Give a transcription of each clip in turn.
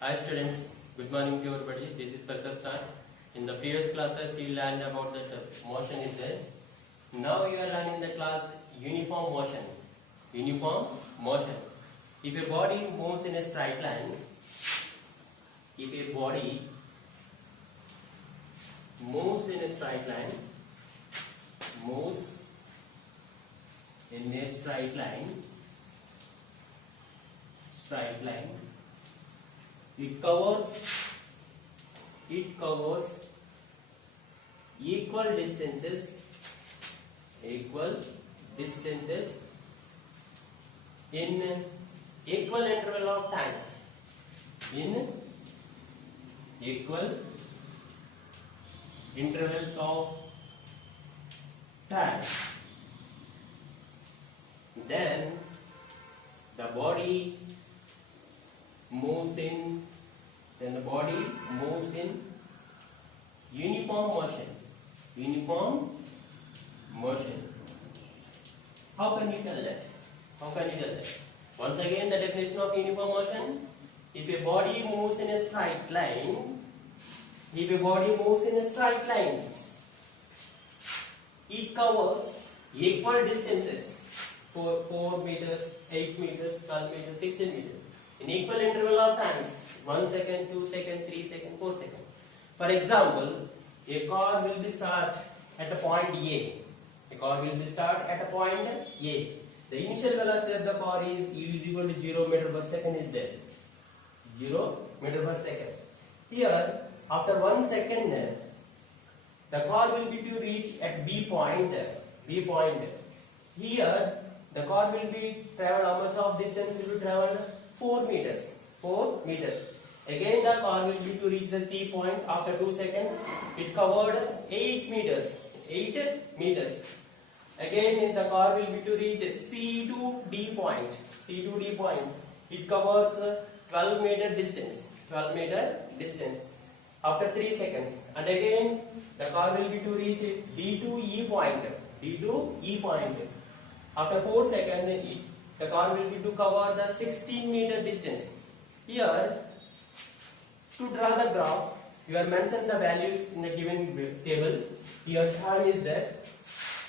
Hi students, good morning to everybody. This is Professor Sir. In the previous classes you learned about that motion is there. Now you are learning the class uniform motion. Uniform motion. If a body moves in a straight line, if a body moves in a straight line, it covers equal distances in equal interval of times. In equal intervals of time. Then the body moves in uniform motion. How can you tell that? Once again, the definition of uniform motion: if a body moves in a straight line, it covers equal distances, 4 meters, 8 meters, 12 meters, 16 meters, in equal interval of times, 1 second, 2 seconds, 3 seconds, 4 seconds. For example, a car will be start at a point A. The initial velocity of the car is U is equal to 0 meter per second is there. 0 meter per second. Here, after 1 second, the car will be to reach at B point. Here, the car will be travel, how much of distance will be traveled? 4 meters. Again, the car will be to reach the C point. After 2 seconds, it covered 8 meters. Again, the car will be to reach C to D point. It covers 12 meter distance. After 3 seconds, and again the car will be to reach D to E point. After 4 seconds, the car will be to cover the 16 meter distance. Here, to draw the graph, you have mentioned the values in a given table. Here time is there.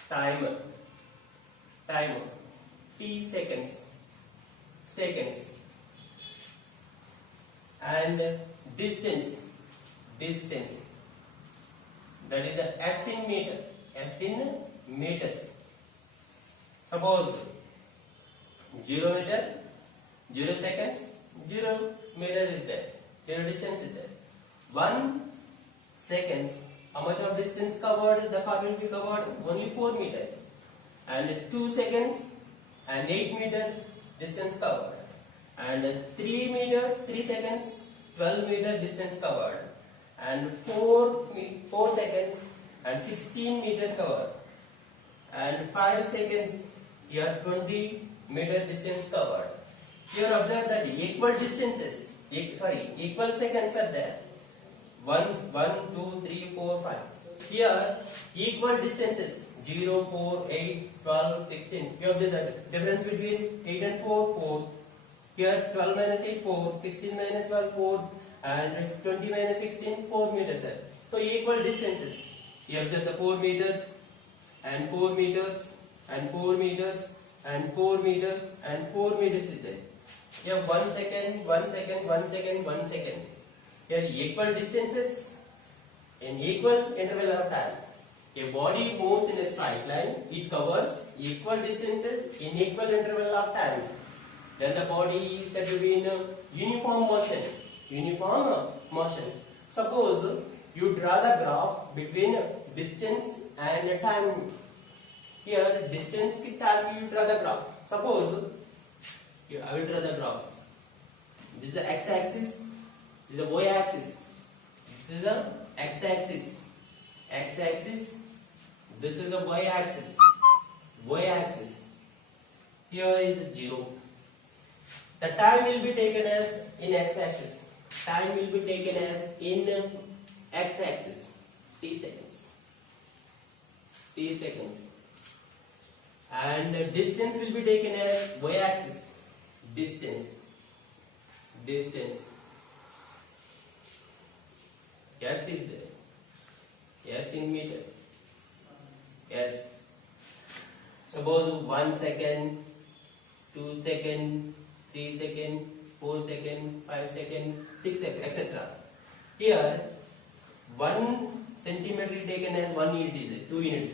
Time T seconds, and distance, that is the S in meters. Suppose 0 meter, 0 seconds, 0 meter is there, 0 distance is there. 1 seconds, how much of distance covered? The car will be covered only 4 meters. And 2 seconds and 8 meters distance covered. And 3 seconds, 12 meter distance covered. And 4 seconds and 16 meters covered. And 5 seconds, here 20 meter distance covered. Here observe that equal seconds are there. 1, 2, 3, 4, 5. Here equal distances 0, 4, 8, 12, 16. You have the difference between 8 and 4. Here 12 minus 8, 4. 16 minus 12, 4. And 20 minus 16, 4 meters there. So equal distances. You observe the 4 meters and 4 meters and 4 meters and 4 meters and 4 meters is there. Here 1 second. Here equal distances in equal interval of time. A body moves in a straight line, it covers equal distances in equal interval of time. Then the body is said to be in a uniform motion. Suppose you draw the graph between distance and time. Here distance ki time you draw the graph. Suppose here I will draw the graph. This is the x-axis, this is the y-axis. This is the x-axis. This is the y-axis. Here is 0. The time will be taken as in x-axis. Time will be taken as in x-axis. T seconds. And distance will be taken as y-axis. Distance. S is there. S in meters. S. Suppose 1 second, 2 second, 3 second, 4 second, 5 second, 6 second, etc. Here 1 centimeter is taken as 1 unit is there, 2 units.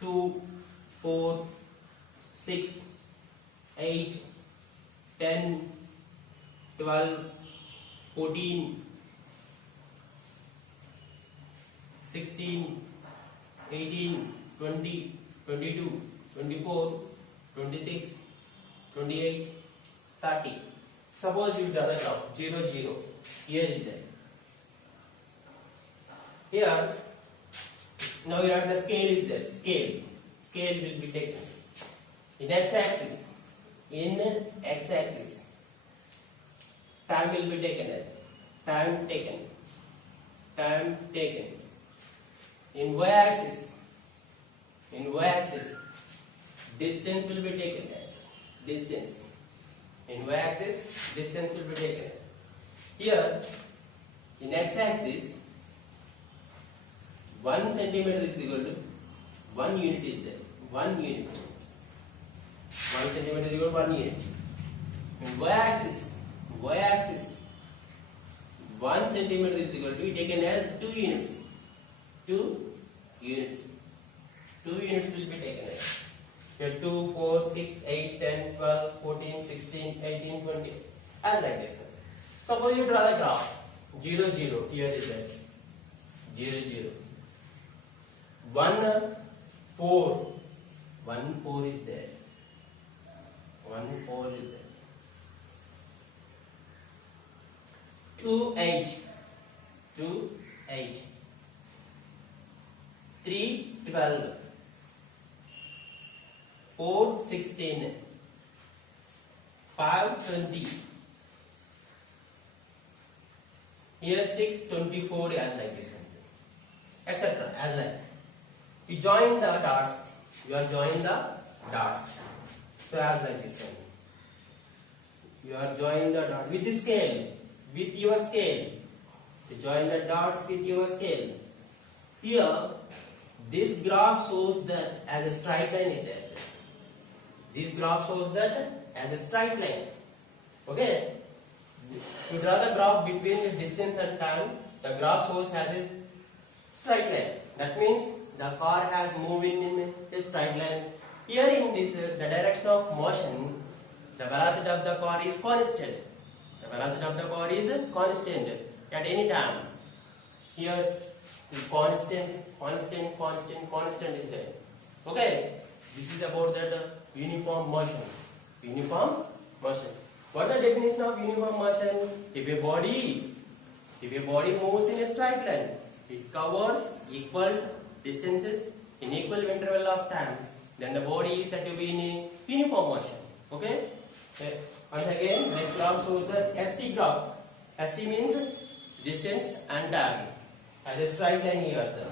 2, 4, 6, 8, 10, 12, 14, 16, 18, 20, 22, 24, 26, 28, 30. Suppose you draw the graph 0, 0. Here is there. Here, now you have the scale is there. Scale will be taken. In x-axis, time will be taken as time taken. In y-axis, distance will be taken as distance. In y-axis, distance will be taken. Here, in x-axis, 1 centimeter is equal to 1 unit is there. 1 unit. 1 centimeter is equal to 1 unit. In y-axis, 1 centimeter is equal to be taken as 2 units. 2 units. 2 units will be taken as. Here 2, 4, 6, 8, 10, 12, 14, 16, 18, 20. As like this. Suppose you draw the graph 0, 0. Here is that 0, 0. 1, 4. 1, 4 is there. 1, 4 is there. 2, 8. 2, 8. 3, 12. 4, 16. 5, 20. Here 6, 24 as like this. Etc. As like. You join the dots. You are joining the dots. So as like this one. You are joining the dots with the scale. With your scale. You join the dots with your scale. Here, this graph shows that as a straight line is there. This graph shows that as a straight line. Okay? To draw the graph between the distance and time, the graph shows as a straight line. That means the car has moved in a straight line. Here in this, the direction of motion, the velocity of the car is constant. The velocity of the car is constant at any time. Here, constant is there. Okay? This is about that uniform motion. Uniform motion. What is the definition of uniform motion? If a body moves in a straight line, it covers equal distances in equal interval of time, then the body is said to be in a uniform motion. Okay? Once again, this graph shows the ST graph. ST means distance and time. As a straight line here, sir.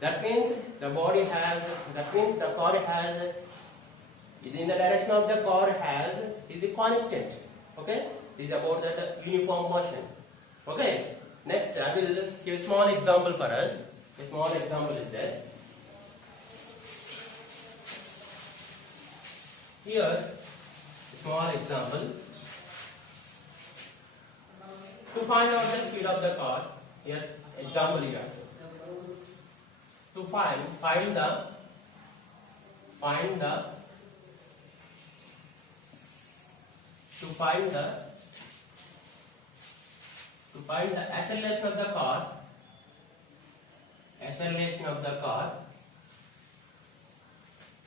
That means the car has, in the direction of the car has, is a constant. Okay? This is about that uniform motion. Okay? Next, I will give a small example for us. A small example is there. Here, a small example. To find out the speed of the car, yes, example here. To find the acceleration of the car,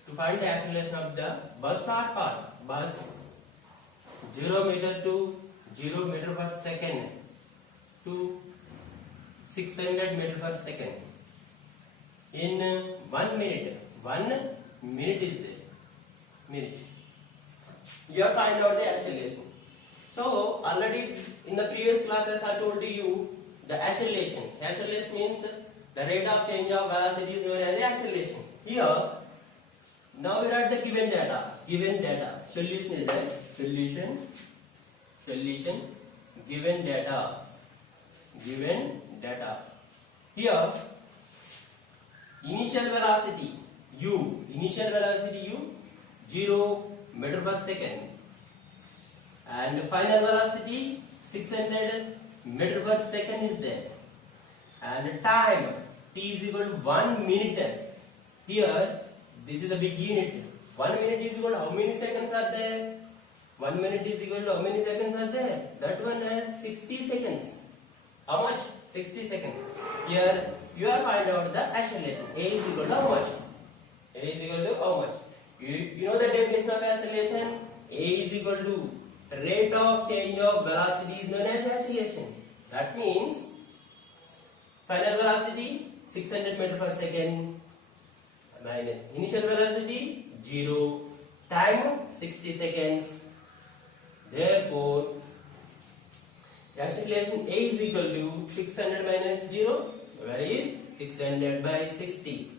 to find the acceleration of the bus or car, 0 meter to 0 meter per second to 600 meter per second in 1 minute. 1 minute is there. Minute. You have find out the acceleration. So already in the previous classes I told you the acceleration. Acceleration means the rate of change of velocity is known as acceleration. Here, now we are at the given data. Solution is there. Solution. Given data. data. Here, initial velocity u, 0 meter per second, and final velocity 600 meter per second is there, and time t is equal to 1 minute. Here, this is a big unit. 1 minute is equal to how many seconds are there? 1 minute is equal to how many seconds are there? That one has 60 seconds. How much? 60 seconds. Here you are find out the acceleration. A is equal to how much? A is equal to how much? You know the definition of acceleration? A is equal to rate of change of velocity is known as acceleration. That means final velocity 600 meter per second minus initial velocity 0, time 60 seconds. Therefore, acceleration A is equal to 600 minus 0. Where is 600 by 60?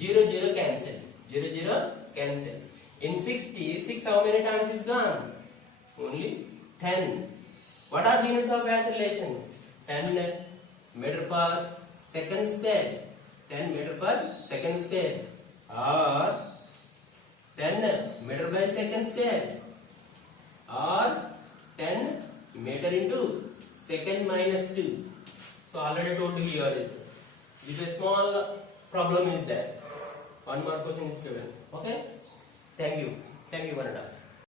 0, 0 cancel. 0, 0 cancel. In 60, 6 how many times is gone? Only 10. What are the units of acceleration? 10 meter per second square. 10 meter per second square. Or 10 meter by second square. Or 10 meter into second minus 2. So already told you here. This is a small problem is there. One more question is given. Okay? Thank you. Thank you, Canada.